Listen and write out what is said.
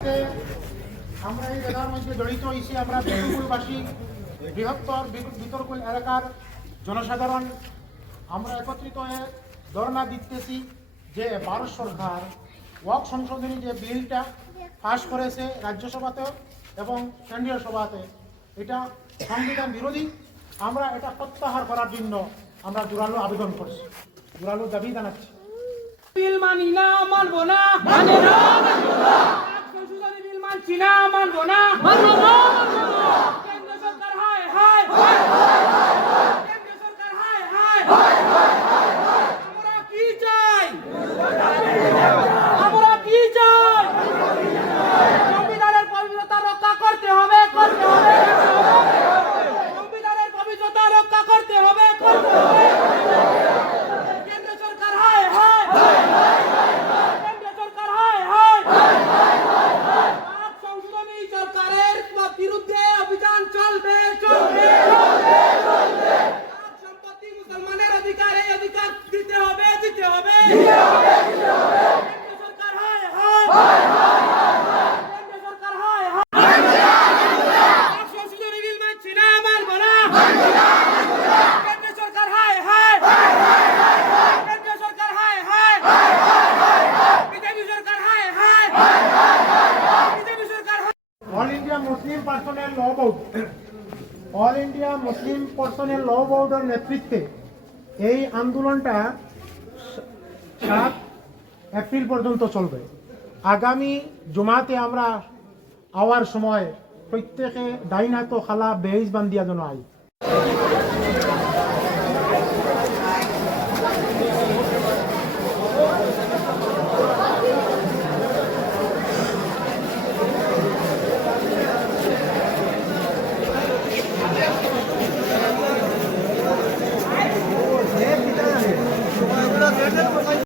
আমরা এই জায়গার মধ্যে জড়িত হয়েছি। আমরা বিতর্কুলবাসী, বৃহত্তর বিতর্কুল এলাকার জনসাধারণ আমরা একত্রিত হয়ে ধর্ণা দিতেছি যে ভারত সরকার ওয়াক সংশোধনী যে বিলটা পাশ করেছে রাজ্যসভাতে এবং কেন্দ্রীয় সভাতে, এটা সংবিধান বিরোধী। আমরা এটা প্রত্যাহার করার জন্য আমরা জোরালো আবেদন করছি, জোরালো দাবি জানাচ্ছি। বিল মানি না, মানবো না, মানে না, মানবো না। সংশোধনী বিল মানছি না, মানবো না, মানবো না, মানবো না। কেন্দ্র সরকার হায় হায় হায় হায় হায়, কেন্দ্র সরকার হায় হায় হায় হায় হায়। আমরা কি চাই? আমরা কি চাই? সংবিধানের পবিত্রতা রক্ষা করতে হবে, করতে হবে, সংবিধানের পবিত্রতা রক্ষা করতে হবে, করতে হবে। কেন্দ্র সরকার হায় হায় হায় হায় হায়, কেন্দ্র সরকার হায় হায় হায় হায় হায়। পাক সংশোধনী সরকারের বিরুদ্ধে অভিযান চলবে, চলবে, চলবে, চলবে। পাক সম্পত্তি মুসলমানের অধিকার, এই অধিকার দিতে হবে, দিতে হবে, দিতে হবে, দিতে হবে। কেন্দ্র সরকার হায় হায় হায় হায় হায়, কেন্দ্র সরকার হায় হায়। পাক সংশোধনী বিল মানছি না, মানবো না, মানবো না, মানবো না। কেন্দ্র সরকার হায় হায় হায় হায় হায়, কেন্দ্র সরকার হায় হায় হায় হায় হায়, বিজেপি সরকার হায় হায় হায় হায় হায়, বিজেপি সরকার। All India Muslim personal law board, all India Muslim personal law বোর্ডের নেতৃত্বে এই আন্দোলনটা 7 এপ্রিল পর্যন্ত চলবে। আগামী জুমাতে আমরা আওয়ার সময় প্রত্যেকে ডাইনা তো খালা বেইজ বান্দিয়া যেন আই। সময়